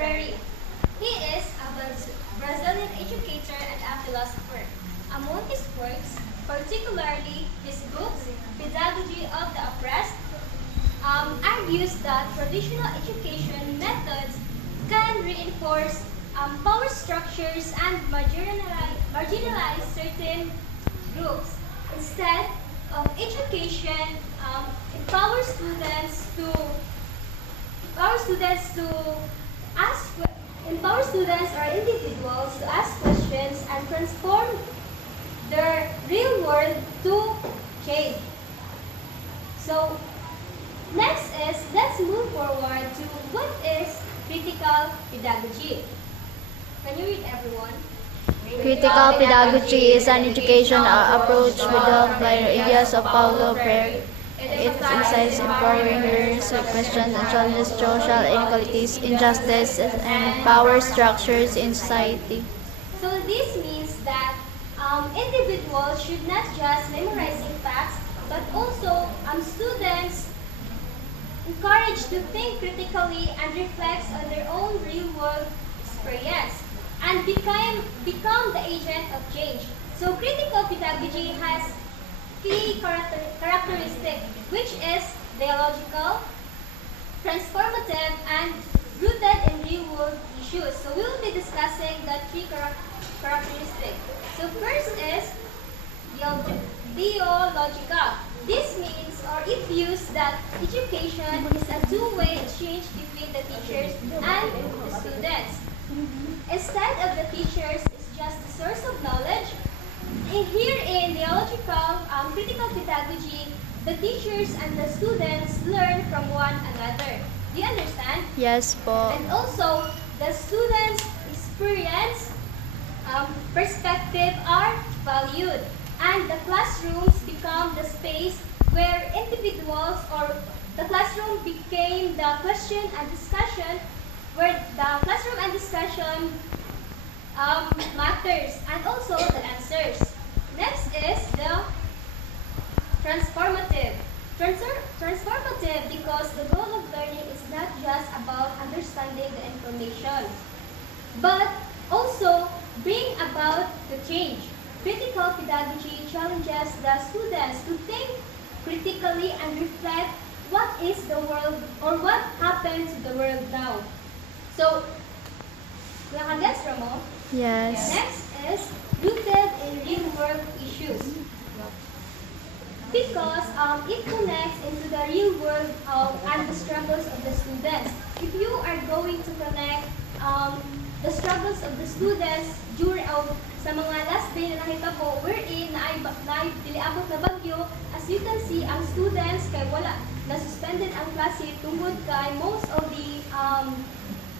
Freire. He is a Brazilian educator and a philosopher. Among his works, particularly his books, Pedagogy of the Oppressed, argues that traditional education methods can reinforce power structures and marginalize certain groups. Instead of education, empower students to empower students or individuals to ask questions and transform their real world to change. So next is, let's move forward to what is critical pedagogy. Can you read, everyone? Critical pedagogy is an educational approach developed by ideas of Paulo Freire. It emphasizes empowering learners to question and challenge social inequalities, injustice, and power structures in society. So this means that individuals should not just memorizing facts, but also students encouraged to think critically and reflect on their own real-world experience and become the agent of change. So critical pedagogy has key characteristics, which is dialogical, transformative, and rooted in real-world issues. So we will be discussing the three characteristics. So first is dialogical. This means, or it views, that education is a two-way exchange between the teachers and the students. Instead of the teachers is just the source of knowledge, here in dialogical critical pedagogy, the teachers and the students learn from one another. Do you understand? Yes po. And also, the students' experience, perspective are valued, and the classrooms become the space where individuals, or the classroom became the question and discussion, where the classroom and discussion matters, and also the answers. Next is the transformative. Transformative because the goal of learning is not just about understanding the information, but also bring about the change. Critical pedagogy challenges the students to think critically and reflect what is the world, or what happens to the world now. So, nakagets mo? Yes. Next is rooted in real-world issues. Because it connects into the real world and the struggles of the students. If you are going to connect the struggles of the students during sa mga last day na nakita po, wherein na diliabot na bagyo, as you can see, ang students kay wala na suspended ang klase tungod kay most of the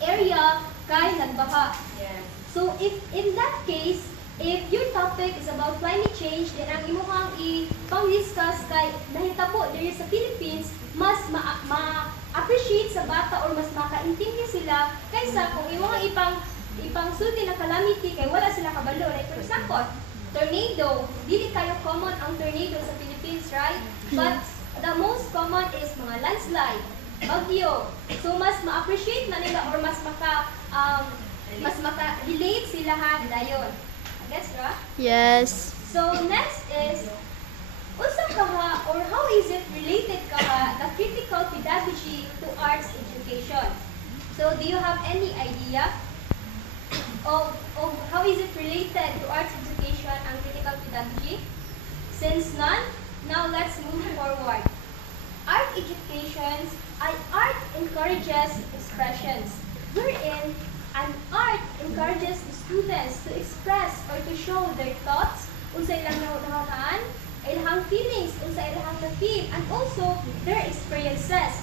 area kay nagbaha. Yes. So if in that case, if your topic is about climate change, then ang imuhang i-pang-discuss kay nahita po diri sa Philippines, mas ma-appreciate sa bata or mas makaintindi sila kaysa kung imuhang ipang-sulti na calamity kay wala sila kabalo. Like for example, tornado. Dili kayo common ang tornado sa Philippines, right? But the most common is mga landslide, bagyo. So mas ma-appreciate na nila or mas maka-relate sila ha dayon. Gets ra? Yes. So next is unsa kaha, or how is it related kaha the critical pedagogy to arts education? So do you have any idea of how is it related to arts education and critical pedagogy? Since none, now let's move forward. Art encourages expressions, wherein an art encourages the students to express or to show their thoughts, unsa ilang nahudahan, ilang feelings, unsa ilang na-feel, and also their experiences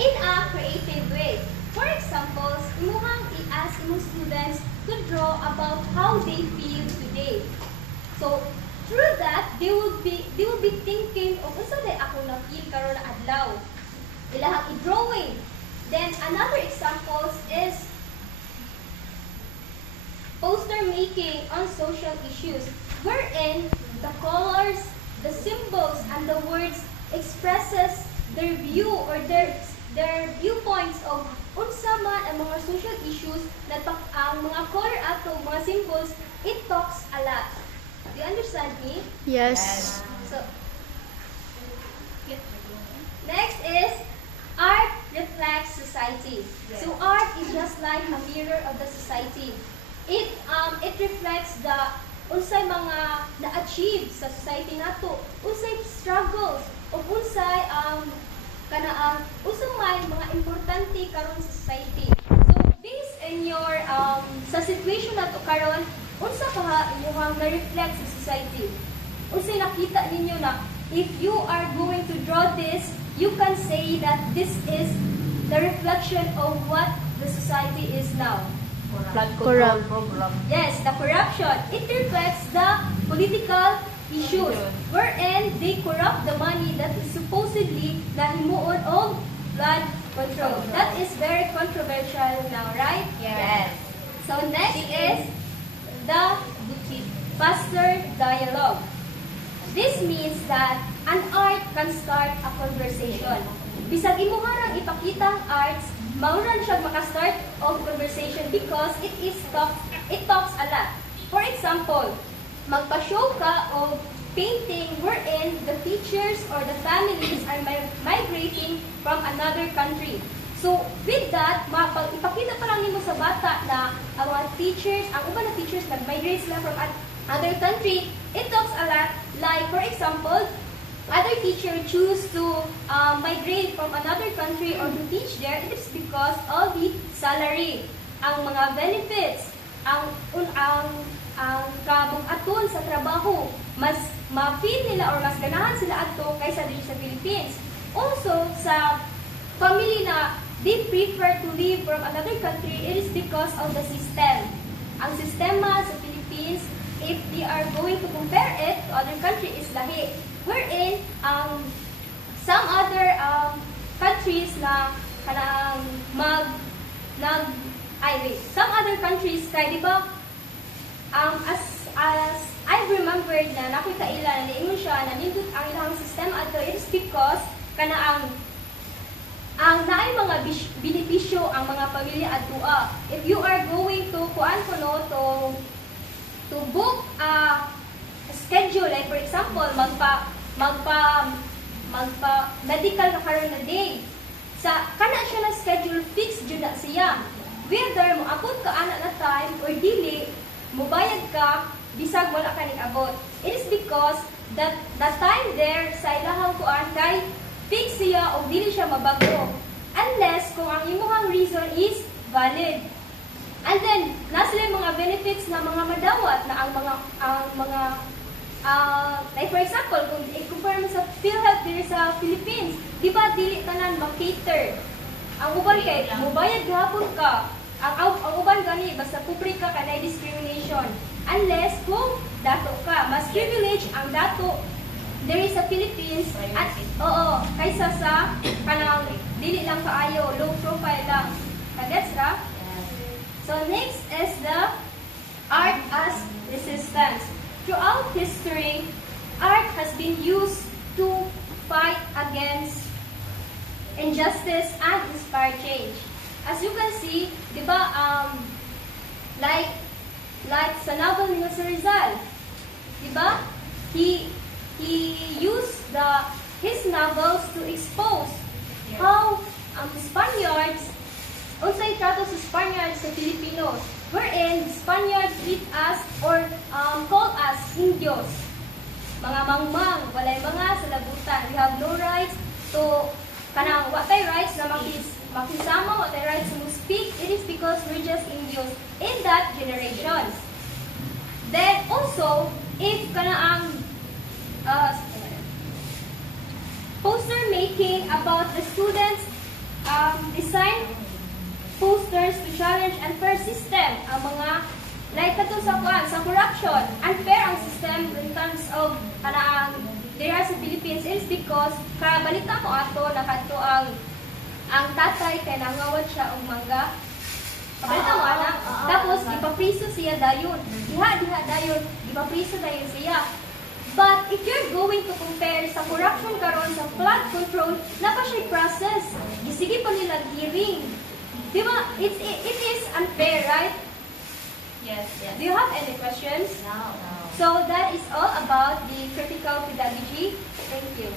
in a creative way. For example, imuhang i-ask imong students to draw about how they feel today. So, through that, they will be thinking of unsa day ako na-feel karon na adlaw. Ilahang i-drawing. Then another example is poster making on social issues, wherein the colors, the symbols, and the words expresses their view or their their viewpoints of unsa man ang mga social issues na ang mga color ato, mga symbols, it talks a lot. Do you understand me? Yes. So, next is art reflects society. So art is just like a mirror of the society. It reflects the unsay mga na-achieve sa society nato, unsay struggles o unsay unsay may mga importante karon sa society. So based in your sa situation nato karon, unsa ka inyong na-reflect sa society? Unsay nakita ninyo na if you are going to draw this, you can say that this is the reflection of what the society is now. Corrupt. Yes, the corruption. It reflects the political issues wherein they corrupt the money that is supposedly nahimuon of blood control. That is very controversial now, right? Yes. So next is the pastor dialogue. This means that an art can start a conversation. Bisag imo harang ipakita ang arts, mauran siya makastart of conversation because it talks a lot. For example, magpa-show ka of painting wherein the teachers or the families are migrating from another country. So, with that, ipakita pa lang nimo sa bata na ang mga teachers, ang uban na teachers nag-migrate sila from other country. It talks a lot. Like, for example, other teacher choose to migrate from another country or to teach there, it is because of the salary, ang mga benefits, ang kabug-aton sa trabaho, mas ma-feel nila or mas ganahan sila ato kaysa dito sa Philippines. Also, sa family na they prefer to live from another country, it is because of the system. Ang sistema sa Philippines, if they are going to compare it to other country, is lahi. Wherein, some other countries na kanang some other countries kay di ba as I remembered na nakita ila na niingon siya na nindot ang ilang system ato, it is because kana ang naay mga benepisyo ang mga pamilya atua. If you are going to to book a schedule, like for example, magpa medical ka karon na day. Sa kana siya na schedule fixed jud na siya. Whether mo abot ka ana na time or dili, mubayad ka bisag wala ka ning abot. It is because that the time there sa ilahang kuan kay fix siya o dili siya mabago. Unless kung ang imong reason is valid. And then, nasa mga benefits na mga madawat na ang mga like for example, kung i-compare mo sa PhilHealth diri sa Philippines, di ba dili tanan mag-cater? Ang uban kay mubayad gahapon ka. Ang uban gani basta kupri ka kanay discrimination. Unless kung dato ka, mas privilege ang dato diri sa Philippines at kaysa sa kanang dili lang kaayo, low profile lang. Kagets ra? So next is the art as resistance. Throughout history, art has been used to fight against injustice and inspire change. As you can see, di ba, like sa novel ni Jose Rizal, di ba, he used his novels to expose how Spaniards, unsay trato sa Spaniards sa Filipinos, wherein Spaniards treat us or call us Indios. Mga mangmang, walay mga salabutan. We have no rights to, kanang watay rights na makisama, watay rights to speak. It is because we're just Indios in that generation. Then also, if kanang poster making about the students design posters to challenge unfair system, ang mga like kato sa corruption, unfair ang system in terms of there sa Philippines is because kabalita mo ato na kadto ang tatay kay nangawat siya og mangga. Kabalita mo anak, tapos ipapriso siya dayon. Diha dayon, ipapriso dayon siya. But if you're going to compare sa corruption karon sa flood control, napa siya process. Gisige pa nila hearing. Di ba? It is unfair, right? Yes, yes. Do you have any questions? No. So that is all about the critical pedagogy. Thank you.